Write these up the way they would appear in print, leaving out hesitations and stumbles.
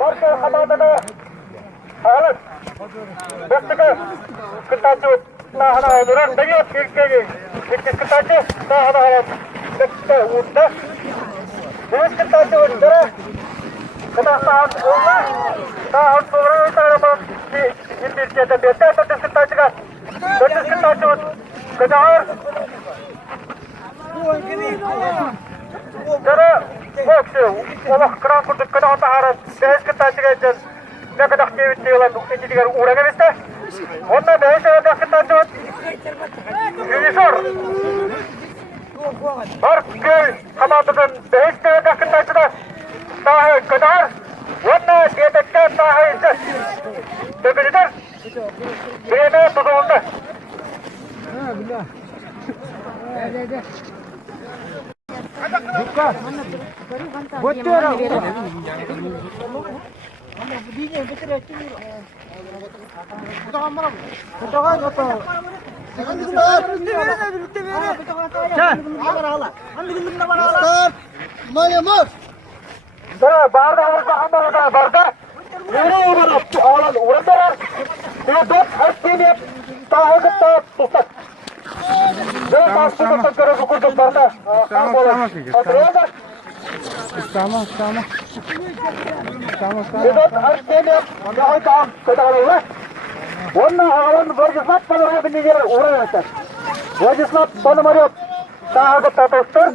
Başka kamadada alın. Bekle. Kıtaçı nahana alır. Dayı kirkegi. Kıtaçı nahana alır. Bekle utta. Beş kıtaçı uttara. Kıtaçı olma. Daha sonra tarafı bir şeyde bekle. Dört kıtaçıga. Dört kıtaçı ut. Kıtaçı. Dara boksu. Allah kıran kurduk kıtaçı harat. Beş kıtaçıga için. Ne kadar keyifli diyorlar. İkinci diğer uğrağa gelirse. Onda beş kıtaçı ut. Yürüyüşür. Var ki kamadının beş kıtaçı da sahi kadar. Onda diyedekten sahi ise. Tepelidir. Birine tutuldu. Buka. Bocor. Barda barda. Nereye uğradı? Ağlan uğradılar. Bir dört hakkını tahakkı tutsak. Ben aslında görev kurdum barda. Tamam. Bir dört hakkını tahakkı tutsak. Onun ağlan vazifat bana bir yere uğramışlar. Vazifat bana var. Tahakkı tutsak.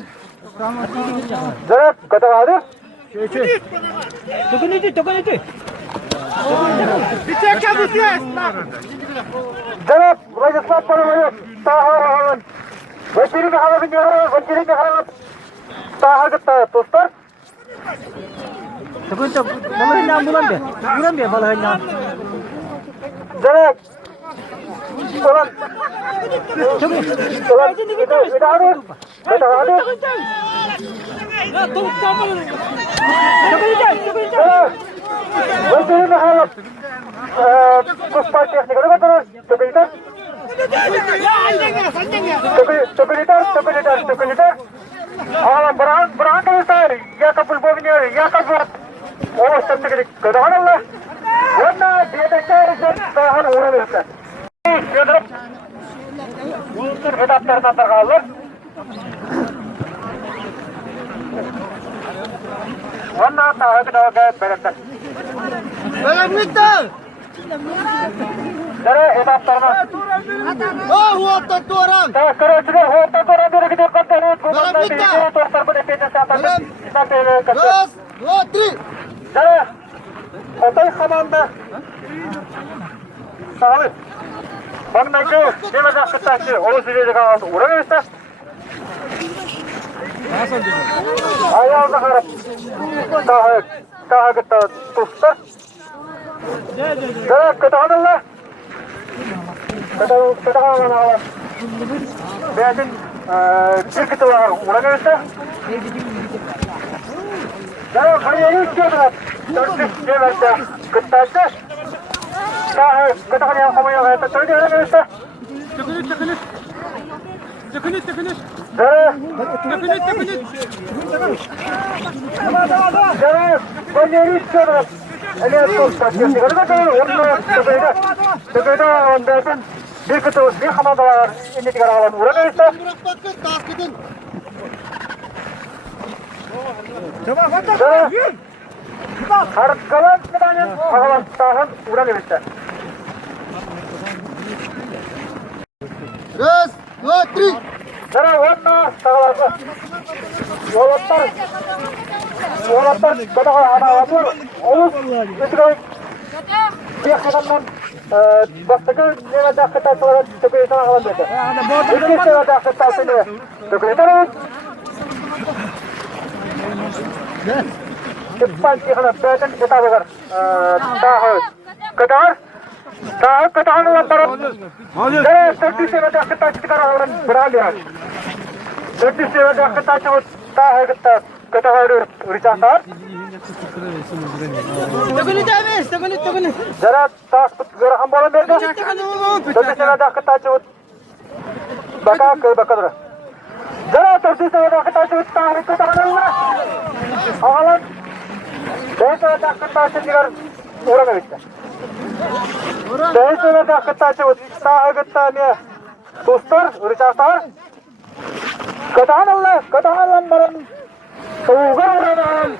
Zara katadı. Tukun itu. Dicek. Zara vazifat bana var. Tahakkı. Vakirin hava biniyor. Vakirin hava. Tahakkı tutsak. Tukun balahnya bulan be balahnya. Zara ulan edaplarına takılır. Ondan tahakkı gayet belirtir. Belirtir. Dere edaplarına. Huatta tuaran. Kırıçlar huatta tuaran bir gidiyor kantarı. Tortar bu nefesi satar. Dos, dua, tri. Dere. Otay hamanda. Sağlı. Bakın ki demeden kıtaçı onu sürecek aldı. Uğramışsa. Ayağına karıp tahakkı tutsa. Dere kıtağınınla. Kıtağınınla alan. Beğendin bir kıtı var uğramışsa. Dere kayayı istiyorlar. Dörtlük demekte kıtaçı. Kıtağın yankamayı hayata söyledi uğramışsa. Tıkınıt. Dere. Dere. Kayayı istiyorlar. Ele tutsak. Tıkıydı ondan bir kıtı bir hamada var. İndi tigara alan uğramışsa. Dere. Harkalan kıtanın ağalan tahın uğramışsa. Dos, dua, tri. Dere onunla sağlarsa. Yolaplar kadağa ana var. Oluz üstüne bir kadından başka ne de kıtaçları tepesine alan dedi. Bir kere de kıtaçını tepesine. Depan kira beden kita bagar. Tahu ketahuan laporan. Jadi seperti saya ketahui kita orang beralih. Seperti saya ketahui tahu ketahui ricasan. Tegulit. Jara tas geraham bola berda. Seperti saya ketahui bakal. Jara seperti saya ketahui tahu ketahuan. Awalan Değişime dakiktaşı diğer uğramayacak. Değişime dakiktaşı sağ gıttaniye. Dostlar, ürüşaslar. Katahan Allah, katahan baran. Tuğgar uğranan.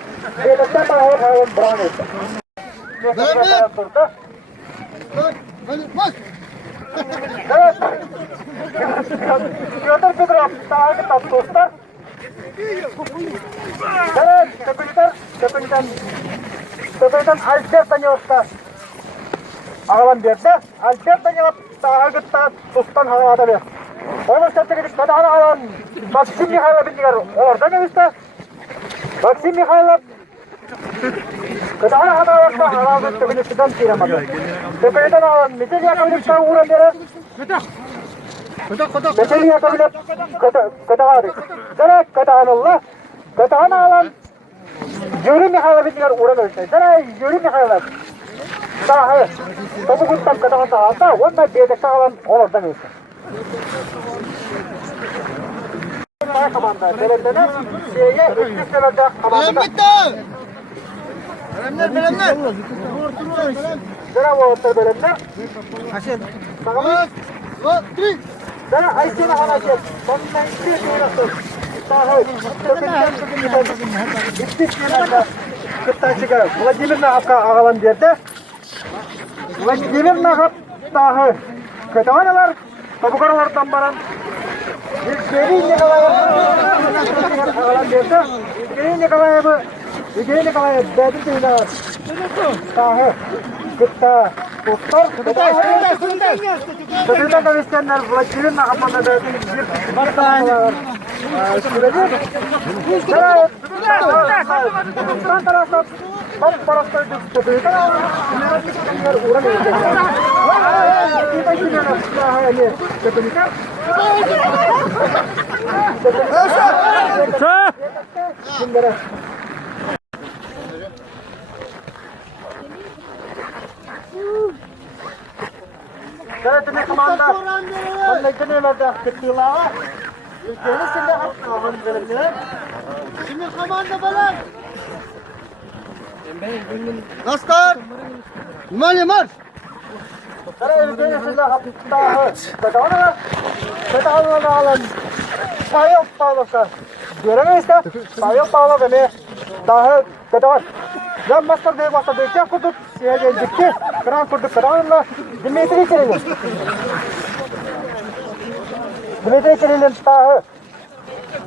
Bedekten bağır hayvan baran etti. Bak. Evet. Piotr Petrov, sağ gıttan dostlar. Evet, Köpünden Alper Danyos'ta ağalan berdi. Alper Danyos sağa gıtta dosttan havada ver. Onun sırtı katahan ağalan Maksim Mikhailov'un diğer orada ne işte? Maksim Mikhailov katahan havada ağalan köpünden sıyıramadı. Köpünden ağalan Metel Yakovlev'ta uğran beri. Metel Yakovlev katahan. Direkt katahan Allah. Katahan ağalan Yuri Mikhailov'un diğer uğran ölçüyor. Direkt Yuri Mikhailov. Sahı. Tabu guttan katahan sahada onunla bedekte ağalan orada ölçüyor. Komanda belirlenen şeye üstü sırada komanda. Belemler. Bravo orta belirlenen. Bak. Bak. Tri. Sana Ayşe'ne halacak. Sonuna iki uğrasın. Sahı. İki sırada kıttan çıkar. Vladimir Nahavka ağalan berdi. Vladimir Nahav sahı. Kötühaneler. Tabukarlardan baran. Евгений Николаев бәдір дейді. Тағы күтті достар. Күтті көместендер Владимир Нағапанда бәдір жеп бақтағылар. Сүреді. Күттан тарасып, бап барастайды күтті. Уран Evet, ini komanda. Memiliki nelerde ketilawa. Ülkenin içinde hakkı bölümleri. Şimdi komanda falan. Aslan. Mali marş. Karena ülkenin içinde hakkı. Ketahaneler alan. Pavel Pavlovka. Göremeyiz de. Pavel Pavlov ne? Daha ketahan. Jam master de basta bekliyor kurduk. Şeye gelecekti. Kıran kurduk. Kıranla Dmitri Kirillov. Dmitri Kirillov daha.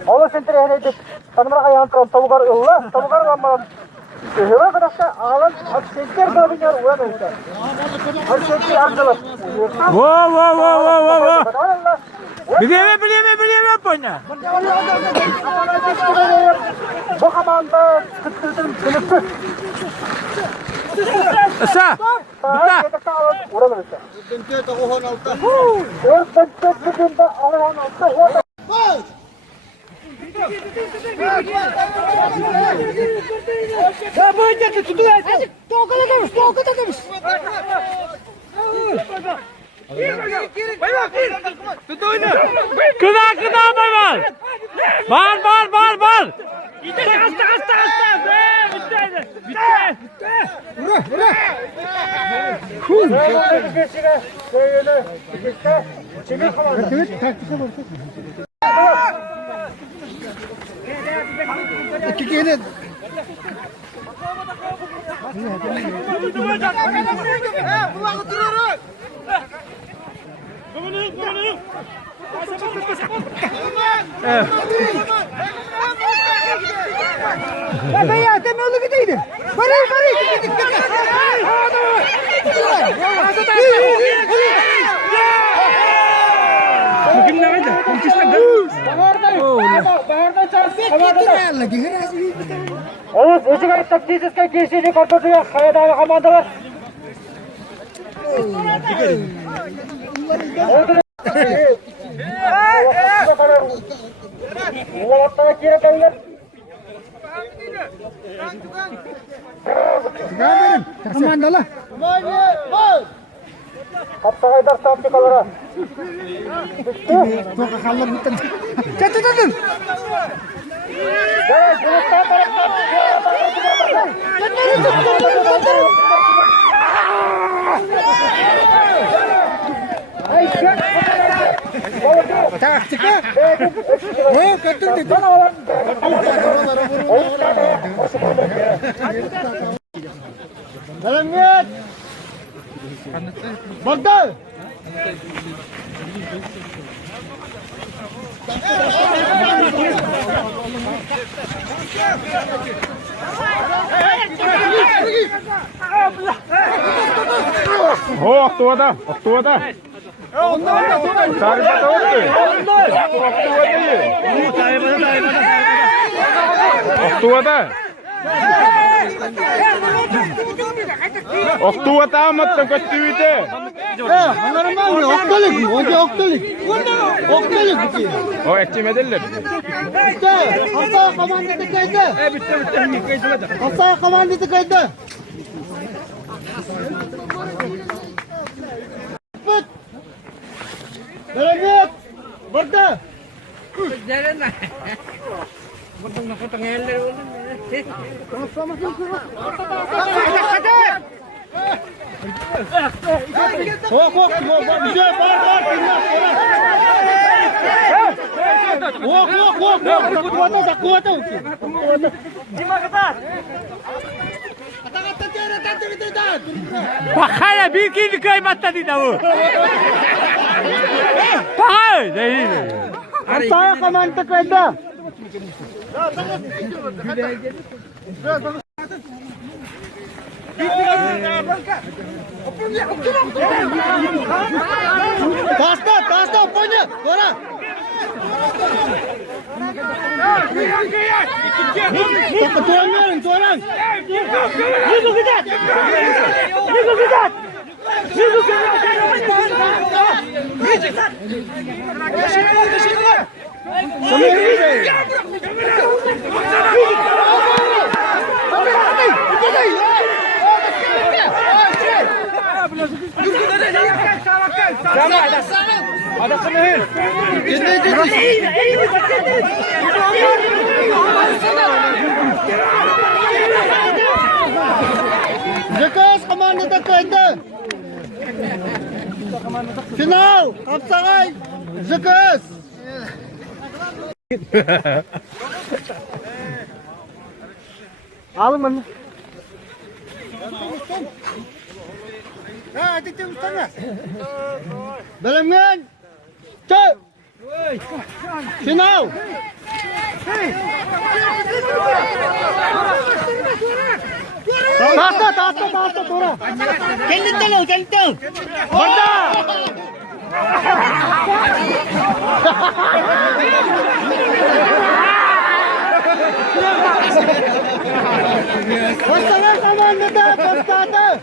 Oğlu sentri heneydik. Tanımlara yantırın. Tavugar illa. Tavugar lambaran. Hıva kadar ağlan. Akşekler kabinler uyanmışlar. Akşekler arkalar. Во. Bileme bana. Bu komanda kıttırdın kılıçsız. Asa. Daha yedekte ağlan uğramışlar. Dönüyor tavuğun altı. Dört günde ağlan altı. Marş. Ya bu önceki tutuyor. Doğukada demiş. Kına var. Hasta. İki gelin. Ya tem yolu gideydi. Bari. Bugün ne oldu? Oğuz, üçü kayıt taktiğizizken girişini kontrolüyor. Kayadağlı komandalar. Muğlattana kire kayılır. Komandala. Hatta Haydar taktikalara. Toka kallar bitti. Çatı. Evet, Yunus'tan taraftan. Dalamiyat. Bordal. Oqtuada. Tarifata o'tdi. Oqtuada. Oqtuada amatdan ko'ttivide. Anlarman oqtalik. O'zi oqtalik. Oqtalik bu. O etmedirler. Bitti. Hasta komandası kaydı. Hasta komandası kaydı. Dalamiyat. Burada. Bak hala bir kili kaymatta değil bu. Bak değil. Hasta komandası kaydı. Tasta, ponya, Dora. Tuan. Ada kemahir. Zekas komandası kaydı. Final. Kapsagay. Zekas. Alın bana. Ha, hadi ustana. Dalamiyat. Çök. Final. Tasta, Dora. Gelin. Burada. Hastalar komandası postada.